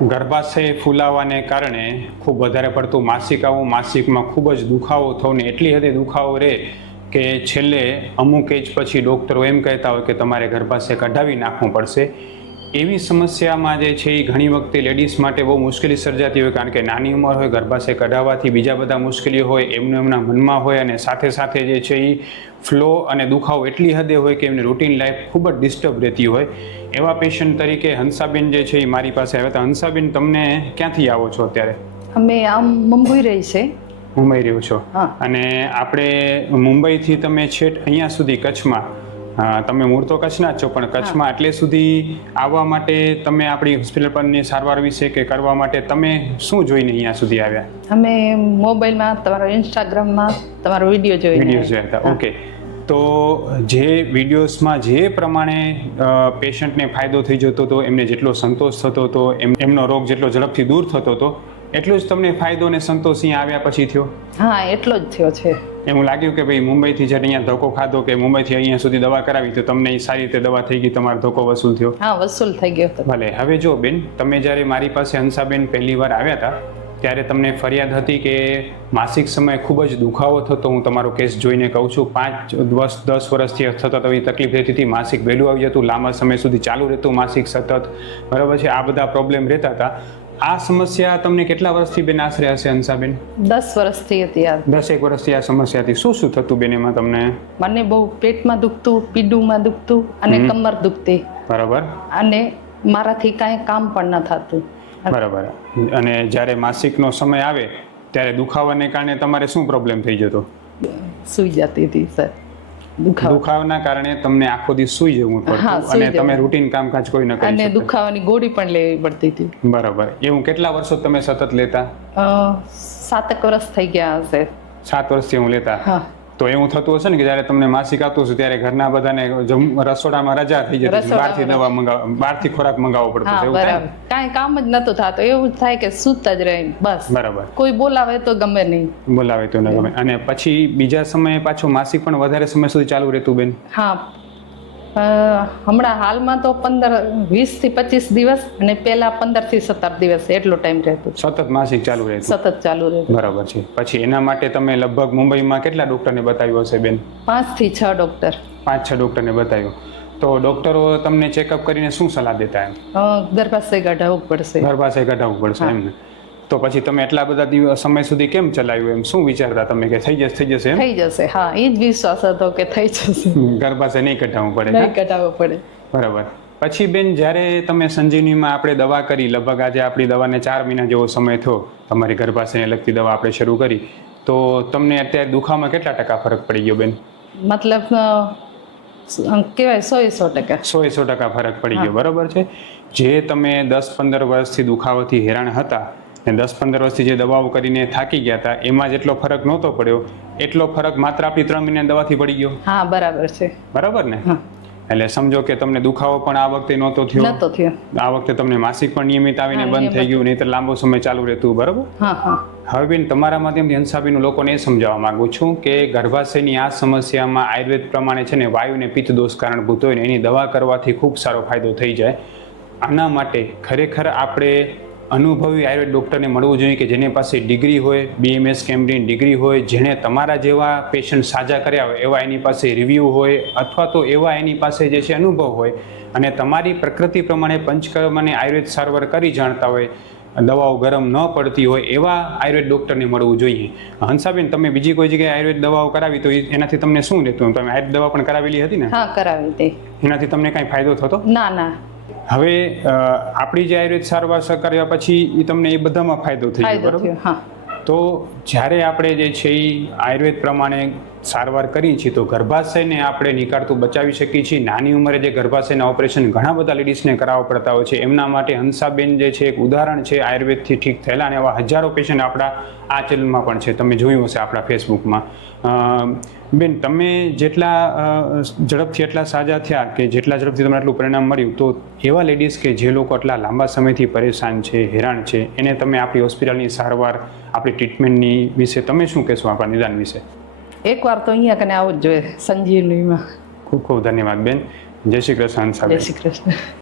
ગર્ભાશય ફૂલાવાને કારણે ખૂબ વધારે પડતું માસિક આવું માસિકમાં ખૂબ જ દુખાવો થવો ને એટલી હદે દુખાવો રહે કે છેલ્લે અમુક એજ પછી ડૉક્ટરો એમ કહેતા હોય કે તમારે ગર્ભાશય કઢાવી નાખવું પડશે. એવી સમસ્યામાં જે છે એ ઘણી વખતે લેડીઝ માટે બહુ મુશ્કેલી સર્જાતી હોય કારણ કે નાની ઉંમર હોય ગર્ભાશય કઢાવવાથી બીજા બધા મુશ્કેલીઓ હોય એમનું એમના મનમાં હોય અને સાથે સાથે જે છે એ ફ્લો અને દુખાવો એટલી હદે હોય કે એમની રૂટીન લાઈફ ખૂબ જ ડિસ્ટર્બ રહેતી હોય. એવા પેશન્ટ તરીકે હંસાબેન જે છે એ મારી પાસે આવ્યા હતા. હંસાબેન તમને ક્યાંથી આવો છો અત્યારે? અમે આમ મુંબઈ રહી છે. મુંબઈ રહ્યો છો. હા. અને આપણે મુંબઈથી તમે છેટ અહીંયા સુધી કચ્છમાં અ, તમે મૂળ તો કચ્છના જ છો પણ કચ્છમાં એટલે સુધી આવવા માટે તમે આપણી હોસ્પિટલ પરની સારવાર વિશે કે કરવા માટે તમે શું જોઈને અહીંયા સુધી આવ્યા? અમે મોબાઈલમાં તમારો ઇન્સ્ટાગ્રામમાં તમારો વીડિયો જોઈ વીડિયો જોયા હતા ઓકે. તો જે વિડીયોઝમાં જે પ્રમાણે પેશન્ટને ફાયદો થઈ જતો હતો એમને જેટલો સંતોષ થતો હતો એમ એમનો રોગ જેટલો ઝડપથી દૂર થતો હતો એટલું જ તમને ફાયદો અને સંતોષ અહીંયા આવ્યા પછી થયો? હા એટલો જ થયો છે. એવું લાગ્યું કે ભાઈ મુંબઈથી જ્યારે અહીંયા ધોકો ખાધો કે મુંબઈથી અહીંયા સુધી દવા કરાવી તો તમને એ સારી રીતે દવા થઈ ગઈ તમારો ધોકો વસૂલ થયો? હા વસૂલ થઈ ગયો ભલે. હવે જો બેન તમે જ્યારે મારી પાસે હંસાબેન પહેલી વાર આવ્યા હતા ત્યારે તમને ફરિયાદ હતી કે માસિક સમયે ખૂબ જ દુખાવો થતો હું તમારો કેસ જોઈને કહું છું પાંચ દસ દસ વર્ષથી થતા આવી તકલીફ રહેતી હતી માસિક વહેલું આવી જતું લાંબા સમય સુધી ચાલુ રહેતું માસિક સતત. બરાબર છે? આ બધા પ્રોબ્લેમ રહેતા હતા. આ સમસ્યા તમને કેટલા વર્ષથી બેન આશરે હશે હંસાબેન દસ વર્ષથી હતી આ. દસેક વર્ષથી આ સમસ્યા હતી શું શું થતું બેન એમાં તમને? મને બહુ પેટમાં દુખતું પીડુમાં દુખતું અને કમર દુખતી. બરાબર. અને મારાથી કાંઈ કામ પણ ન થતું. બરાબર. અને જ્યારે માસિકનો સમય આવે ત્યારે દુખાવાને કારણે તમારે શું પ્રોબ્લેમ થઈ જતો? સૂઈ જતી હતી સર. દુખાવાના કારણે તમને આખો દિવસ સૂઈ જવું પડતું અને તમે રૂટિન કામકાજ કોઈ ન કરી અને દુખાવાની ગોળી પણ લેવી પડતી હતી. બરાબર. એવું કેટલા વર્ષો તમે સતત લેતા? સાતક વર્ષ થઈ ગયા હશે. સાત વર્ષથી હું લેતા? હા. તો એવું થતું હશે ને કે જ્યારે તમને માસિક આવતું હશે ત્યારે ઘરના બધાને રસોડામાં રજા થઈ જતી બહારથી દવા મંગાવ બહારથી ખોરાક મંગાવવો પડતો કઈ. એવું બરાબર? કાંઈ કામ જ નતું થતું. એવું થાય કે સૂતા જ રહે બસ. બરાબર. કોઈ બોલાવે તો ગમે નહીં. બોલાવે તો ન ગમે. અને પછી બીજા સમયે પાછું માસિક પણ વધારે સમય સુધી ચાલુ રહેતું બેન? હા. હમણાં હાલમાં તો પંદર વીસથી પચીસ દિવસ અને પહેલા પંદરથી સત્તર દિવસ એટલો ટાઈમ રહેતો. સતત માસિક ચાલુ રહેતું? સતત ચાલુ રહેતું. બરાબર છે. પછી એના માટે તમે લગભગ મુંબઈમાં કેટલા ડૉક્ટરને બતાવ્યો હશે બેન? પાંચથી છ ડોક્ટર. પાંચ છ ડોક્ટરને બતાવ્યો. તો ડોક્ટરો તમને ચેકઅપ કરીને શું સલાહ દેતા એમ? ગર્ભાશય કઢાવવું પડશે. ગર્ભાશય કઢાવવું પડશે એમને. તો પછી તમે એટલા બધા સમય સુધી કેમ ચલાવ્યું એમ? શું વિચારતા તમે કે થઈ જશે થઈ જશે થઈ જશે હા એ જ વિશ્વાસ હતો કે થઈ જશે. ગર્ભાશય નહીં કઢાવવું પડે નહીં? કઢાવવું પડે. બરાબર. પછી બેન જ્યારે તમે સંજીવનીમાં આપણે દવા કરી લગભગ આજે આપણી દવાને ચાર મહિના જેવો સમય થયો તમારી ગર્ભાશયને લગતી દવા આપણે શરૂ કરી તો તમને અત્યારે દુખાવામાં કેટલા ટકા ફરક પડી ગયો બેન? મતલબ કહેવાય સો સો ટકા. સો એ સો ટકા ફરક પડી ગયો બરાબર છે? જે તમે દસ પંદર વર્ષથી દુખાવાથી હેરાન હતા ને દસ પંદર વર્ષથી જે દવાઓ કરીને થાકી ગયા હતા એમાં જેટલો ફરક નહોતો પડ્યો એટલો ફરક માત્ર આપણી ત્રણ મહિના દવાથી પડી ગયો. હા બરાબર છે. બરાબર ને? એટલે સમજો કે તમને દુખાવો પણ આ વખતે નહોતો થયો. નતો થયો. આ વખતે તમને માસિક પણ નિયમિત આવીને બંધ થઈ ગયું ગયું નહીતર લાંબો સમય ચાલુ રહેતું બરાબર? હા હા. હવે બેન તમારા માધ્યમથી હંસાબીનું લોકોને એ સમજાવવા માંગુ છું કે ગર્ભાશયની આ સમસ્યામાં આયુર્વેદ પ્રમાણે છે ને વાયુ ને પિત્ત દોષ કારણભૂત હોય ને એની દવા કરવાથી ખૂબ સારો ફાયદો થઈ જાય. આના માટે ખરેખર આપણે અનુભવી આયુર્વેદ ડૉક્ટરને મળવું જોઈએ કે જેની પાસે ડિગ્રી હોય બીએમએસ કેમ્બ્રિન ડિગ્રી હોય જેણે તમારા જેવા પેશન્ટ સાજા કર્યા હોય એવા એની પાસે રિવ્યૂ હોય અથવા તો એવા એની પાસે જે છે અનુભવ હોય અને તમારી પ્રકૃતિ પ્રમાણે પંચકર્મ અને આયુર્વેદ સારવાર કરી જાણતા હોય દવાઓ ગરમ ન પડતી હોય એવા આયુર્વેદ ડૉક્ટરને મળવું જોઈએ. હંસાબેન તમે બીજી કોઈ જગ્યાએ આયુર્વેદ દવાઓ કરાવી તો એનાથી તમને શું રહેતું? તમે આયુર્વેદ દવા પણ કરાવેલી હતી ને? હા કરાવી હતી. એનાથી તમને કાંઈ ફાયદો થતો? ના ના. હવે આપણી જે આયુર્વેદ સારવાર સ- કર્યા પછી એ તમને એ બધામાં ફાયદો થઈ ગયો બરોબર તો જ્યારે આપણે જે છે એ આયુર્વેદ પ્રમાણે સારવાર કરીએ છીએ, તો ગર્ભાશયને આપણે નીકાળતું બચાવી શકીએ છીએ. નાની ઉંમરે જે ગર્ભાશયના ઓપરેશન ઘણા બધા લેડીઝને કરાવવા પડતા હોય છે. એમના માટે હંસાબેન જે છે એક ઉદાહરણ છે, આયુર્વેદથી ઠીક થયેલા અને એવા હજારો પેશન્ટ આપણા આ ચેનલમાં પણ છે. તમે જોયું હશે આપણા ફેસબુકમાં. બેન, તમે જેટલા ઝડપથી એટલા સાજા થયા કે જેટલા ઝડપથી તમને આટલું પરિણામ મળ્યું, તો એવા લેડીઝ કે જે લોકો આટલા લાંબા સમયથી પરેશાન છે, હેરાન છે, એને તમે આપણી હોસ્પિટલની સારવાર આપણી ટ્રીટમેન્ટની વિશે તમે શું કહેશો આપણા નિદાન વિશે? એકવાર તો અહીંયા કને આવો જ જોઈએ સંજીવનીમાં. ખૂબ ખૂબ ધન્યવાદ બેન. જય શ્રી કૃષ્ણ જય શ્રી કૃષ્ણ.